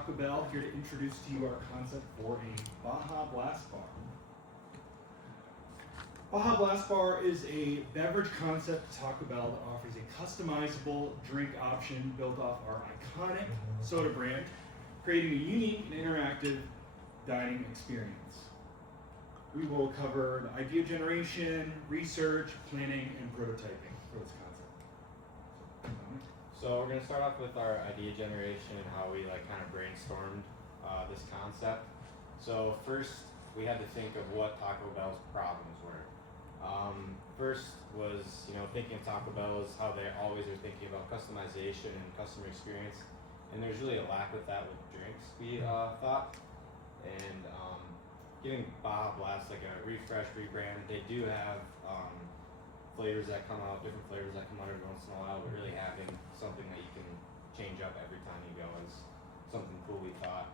Taco Bell, here to introduce to you our concept for a Baja Blast Bar. Baja Blast Bar is a beverage concept to Taco Bell that offers a customizable drink option built off our iconic soda brand, creating a unique and interactive dining experience. We will cover the idea generation, research, planning, and prototyping for this concept. So we're going to start off with our idea generation and how we kind of brainstormed this concept. So first we had to think of what Taco Bell's problems were. First was thinking of Taco Bell as how they always are thinking about customization and customer experience, and there's really a lack with that with drinks, we thought. And giving Baja Blast like a refresh, rebrand, they do have flavors that come out, different flavors that come out every once in a while, but really having something that you can change up every time you go is something cool, we thought.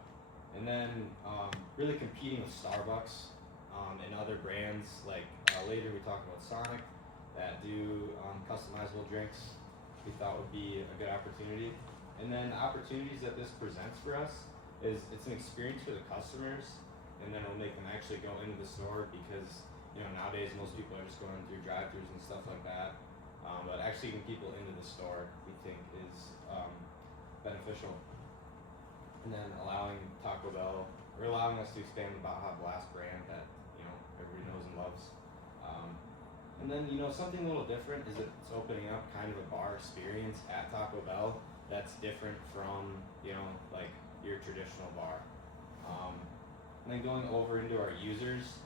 And then really competing with Starbucks and other brands, like later we talked about Sonic that do customizable drinks, we thought would be a good opportunity. And then the opportunities that this presents for us is it's an experience for the customers, and then it'll make them actually go into the store because nowadays most people are just going through drive-thrus and stuff like that. But actually getting people into the store we think is beneficial. And then allowing Taco Bell, or allowing us to expand the Baja Blast brand that everybody knows and loves. And then something a little different is that it's opening up kind of a bar experience at Taco Bell that's different from like your traditional bar. And then going over into our users,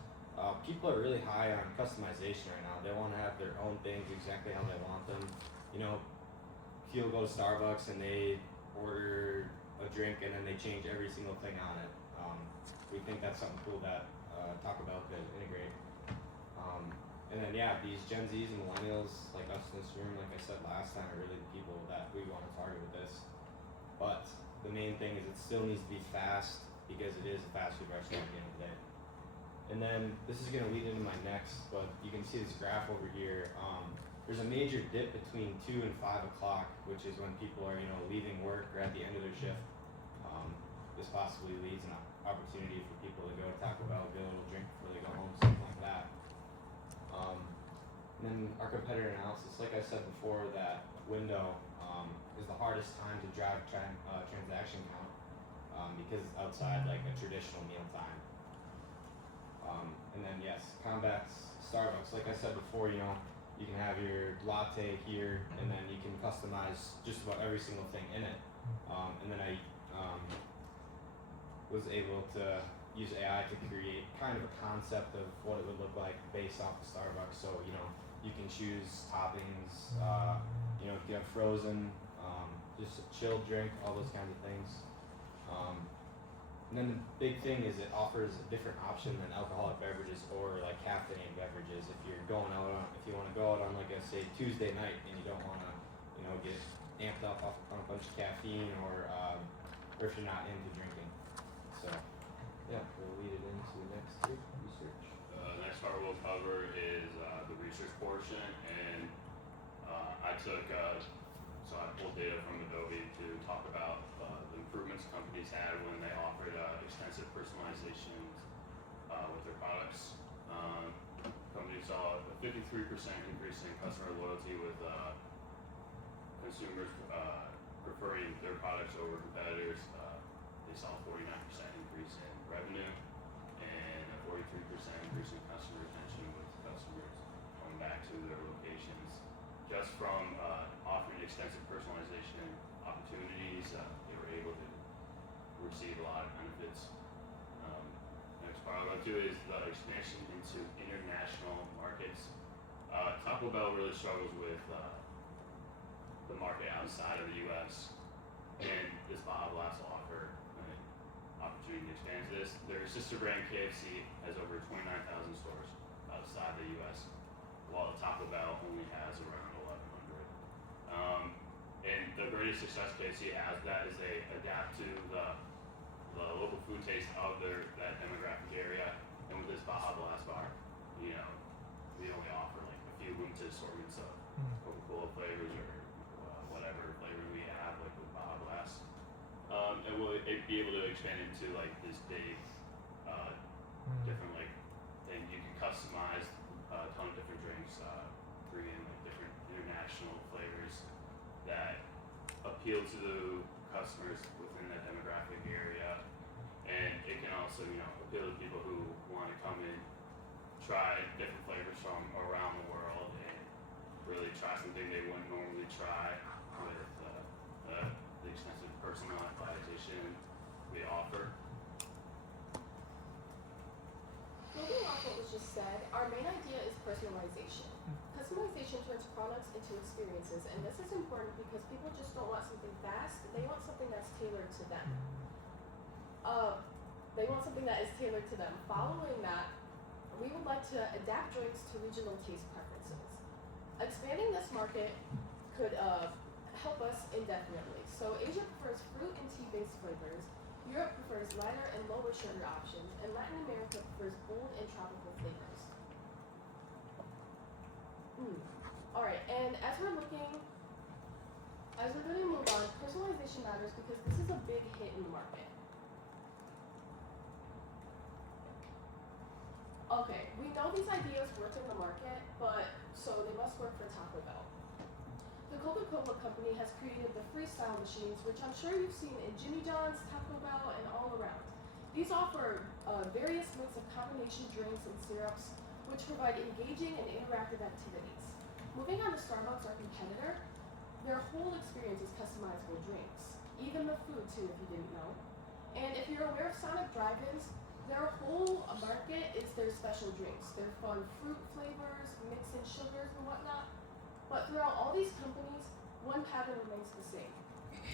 people are really high on customization right now. They want to have their own things exactly how they want them. People go to Starbucks and they order a drink and then they change every single thing on it. We think that's something cool that Taco Bell could integrate. And then these Gen Zs and millennials like us in this room, like I said last time, are really the people that we want to target with this. But the main thing is it still needs to be fast because it is a fast food restaurant at the end of the day. And then this is going to lead into my next, but you can see this graph over here. There's a major dip between 2 and 5 o'clock, which is when people are leaving work or at the end of their shift. This possibly leads an opportunity for people to go to Taco Bell, get a little drink before they go home, something like that. And then our competitor analysis, like I said before, that window is the hardest time to drive transaction count because it's outside like a traditional meal time. And then combats Starbucks. Like I said before, you can have your latte here, and then you can customize just about every single thing in it. And then I was able to use AI to create kind of a concept of what it would look like based off of Starbucks. So you can choose toppings, you can have frozen, just a chilled drink, all those kinds of things. And then the big thing is it offers a different option than alcoholic beverages or like caffeinated beverages. If you're going out if you want to go out on like Tuesday night and you don't want to, get amped up on a bunch of caffeine or if you're not into drinking. So we'll lead it into the next research. The next part we'll cover is the research portion, and I pulled data from Adobe to talk about the improvements companies had when they offered extensive personalization with their products. Companies saw a 53% increase in customer loyalty with consumers preferring their products over competitors. They saw a 49% increase in revenue and a 43% increase in customer retention with customers going back to their locations. Just from offering extensive personalization opportunities, they were able to receive a lot of benefits. Next part I'll go to is the expansion into international markets. Taco Bell really struggles with the market outside of the U.S., and this Baja Blast will offer an opportunity to expand to this. Their sister brand KFC has over 29,000 stores outside the U.S., while Taco Bell only has around 1,100. And the greatest success KFC has that is they adapt to the local food taste of that demographic area. And with this Baja Blast bar, we only offer like a few limited assortments of Coca-Cola flavors or whatever flavor we have, like with Baja Blast. And will be able to expand into like this big, different like thing. You can customize a ton of different drinks, bring in like different international flavors that appeal to the customers within that demographic area, and it can also appeal to people who want to come in, try different flavors from around the world, and really try something they wouldn't normally try with the extensive personalization we offer. Moving off what was just said, our main idea is personalization. Customization turns products into experiences, and this is important because people just don't want something fast, they want something that's tailored to them. Following that, we would like to adapt drinks to regional taste preferences. Expanding this market could help us indefinitely. So Asia prefers fruit and tea-based flavors, Europe prefers lighter and lower sugar options, and Latin America prefers bold and tropical flavors. Alright, and as we're going to move on, personalization matters because this is a big hit in the market. Okay, we know these ideas work in the market, but so they must work for Taco Bell. The Coca-Cola Company has created the Freestyle machines, which I'm sure you've seen in Jimmy John's, Taco Bell, and all around. These offer various mix of combination drinks and syrups, which provide engaging and interactive activities. Moving on to Starbucks, our competitor, their whole experience is customizable drinks. Even the food, too, if you didn't know. And if you're aware of Sonic Drive-Ins, their whole market is their special drinks. Their fun fruit flavors, mixed in sugars and whatnot. But throughout all these companies, one pattern remains the same.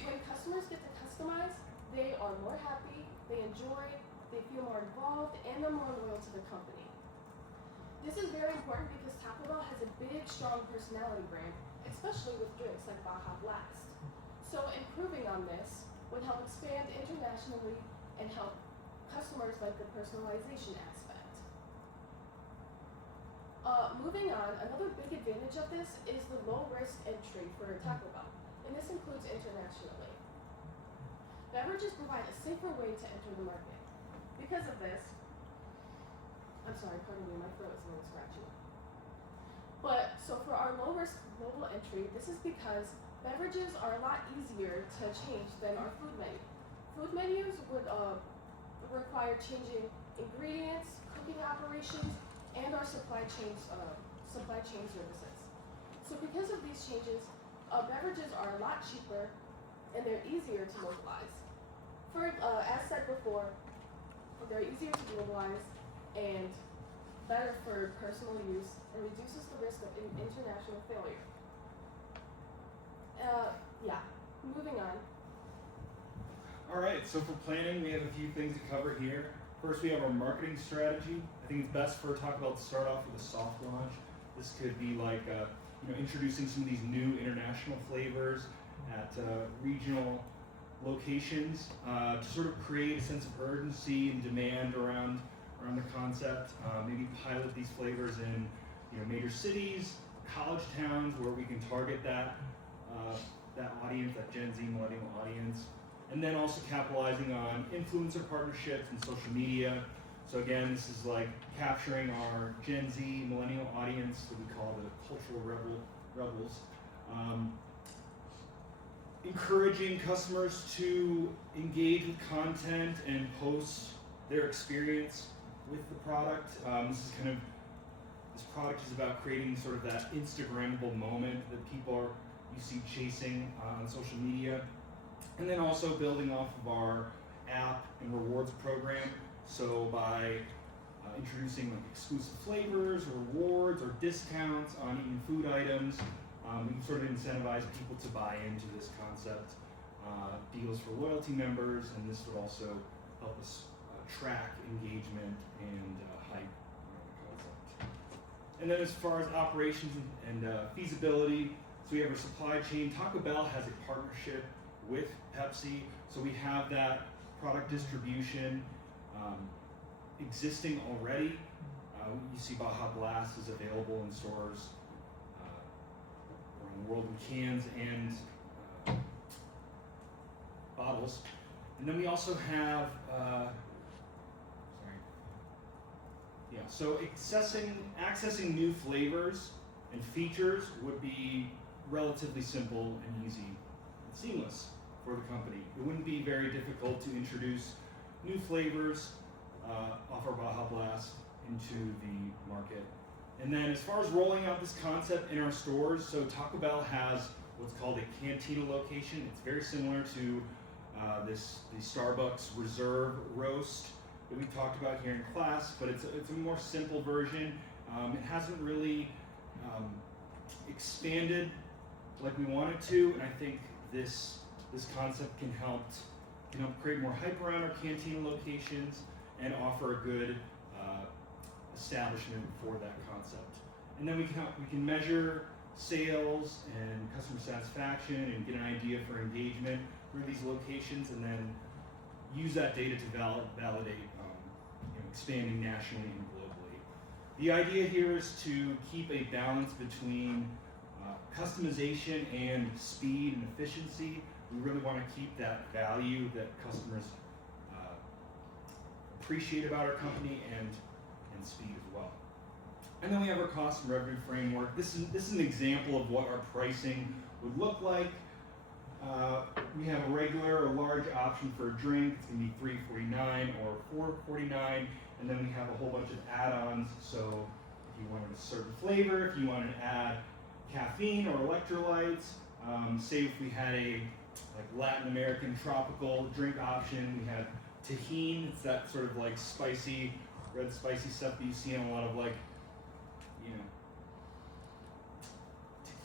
When customers get to customize, they are more happy, they enjoy, they feel more involved, and they're more loyal to the company. This is very important because Taco Bell has a big, strong personality brand, especially with drinks like Baja Blast. So improving on this would help expand internationally and help customers like the personalization aspect. Moving on, another big advantage of this is the low risk entry for Taco Bell, and this includes internationally. Beverages provide a safer way to enter the market. Because of this, I'm sorry, pardon me, my throat is a little scratchy. But, so for our low risk global entry, this is because beverages are a lot easier to change than our food menu. Food menus would require changing ingredients, cooking operations, and our supply chain services. So because of these changes, beverages are a lot cheaper and they're easier to localize. As said before, they're easier to globalize and better for personal use and reduces the risk of international failure. Moving on. Alright, so for planning, we have a few things to cover here. First, we have our marketing strategy. I think it's best for Taco Bell to start off with a soft launch. This could be like introducing some of these new international flavors at regional locations to sort of create a sense of urgency and demand around the concept. Maybe pilot these flavors in major cities, college towns where we can target that audience, that Gen Z millennial audience. And then also capitalizing on influencer partnerships and social media. So again, this is like capturing our Gen Z millennial audience, what we call the cultural rebels. Encouraging customers to engage with content and post their experience with the product. This product is about creating sort of that Instagrammable moment that you see chasing on social media. And then also building off of our app and rewards program. So by introducing like exclusive flavors, rewards, or discounts on even food items, we can sort of incentivize people to buy into this concept. Deals for loyalty members, and this would also help us track engagement and hype around the concept. And then as far as operations and feasibility, so we have our supply chain. Taco Bell has a partnership with Pepsi, so we have that product distribution existing already. You see Baja Blast is available in stores around the world in cans and bottles. And then we also have, so accessing new flavors and features would be relatively simple and easy and seamless for the company. It wouldn't be very difficult to introduce new flavors off our Baja Blast into the market. And then as far as rolling out this concept in our stores, so Taco Bell has what's called a Cantina location. It's very similar to the Starbucks Reserve Roast that we talked about here in class, but it's a more simple version. It hasn't really expanded like we wanted to, and I think this concept can help create more hype around our Cantina locations and offer a good establishment for that concept. And then we can measure sales and customer satisfaction and get an idea for engagement through these locations, and then use that data to validate expanding nationally and globally. The idea here is to keep a balance between customization and speed and efficiency. We really want to keep that value that customers appreciate about our company and speed as well. And then we have our cost and revenue framework. This is an example of what our pricing would look like. We have a regular or large option for a drink. It's going to be $3.49 or $4.49, and then we have a whole bunch of add-ons. So if you wanted a certain flavor, if you wanted to add caffeine or electrolytes, say if we had a Latin American tropical drink option, we had Tajín. It's that sort of spicy, red spicy stuff that you see in a lot of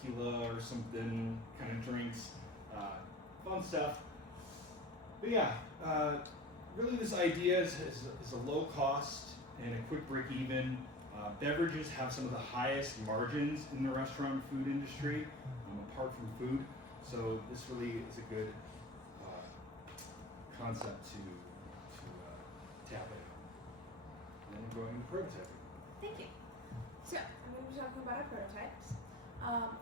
tequila or something kind of drinks. Fun stuff. But yeah, really this idea is a low cost and a quick break even. Beverages have some of the highest margins in the restaurant food industry, apart from food. So this really is a good concept to tap in. And then we're going into prototyping. Thank you. So, I'm going to be talking about our prototypes.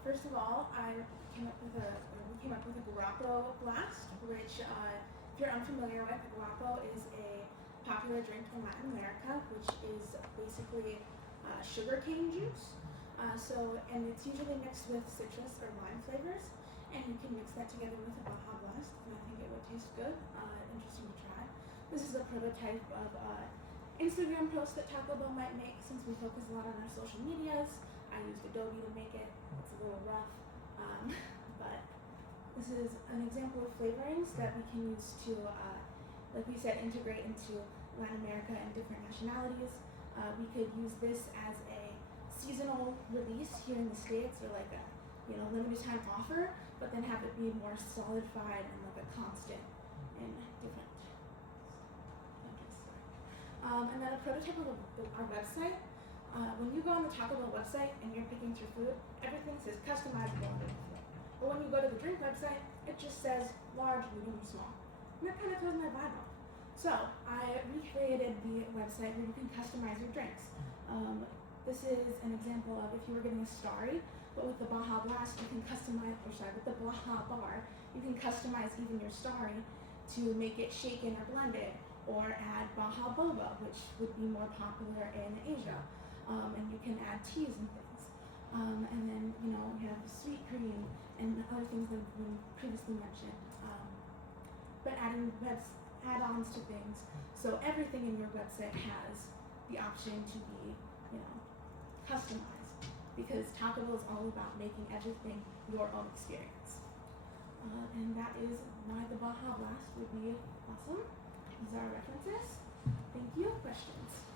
First of all, we came up with a Guapo Blast, which, if you're unfamiliar with, a Guapo is a popular drink in Latin America, which is basically sugarcane juice. And it's usually mixed with citrus or lime flavors, and you can mix that together with a Baja Blast, and I think it would taste good. Interesting to try. This is a prototype of Instagram post that Taco Bell might make, since we focus a lot on our social medias. I used Adobe to make it. It's a little rough, but this is an example of flavorings that we can use to, like we said, integrate into Latin America and different nationalities. We could use this as a seasonal release here in the States, or like a limited time offer, but then have it be more solidified and like a constant in different countries. And then a prototype of our website. When you go on the Taco Bell website and you're picking through food, everything says customizable underneath. But when you go to the drink website, it just says large, medium, small. And that kind of throws my vibe off. So I recreated the website where you can customize your drinks. This is an example of if you were getting a Starry, but with the Baja Blast, you can customize, with the Baja Bar, you can customize even your Starry to make it shaken or blended, or add Baja Boba, which would be more popular in Asia. And you can add teas and things. And then, we have sweet cream and other things that we previously mentioned. But adding add-ons to things. So everything in your website has the option to be, customized. Because Taco Bell is all about making everything your own experience. And that is why the Baja Blast would be awesome. These are our references. Thank you. Questions?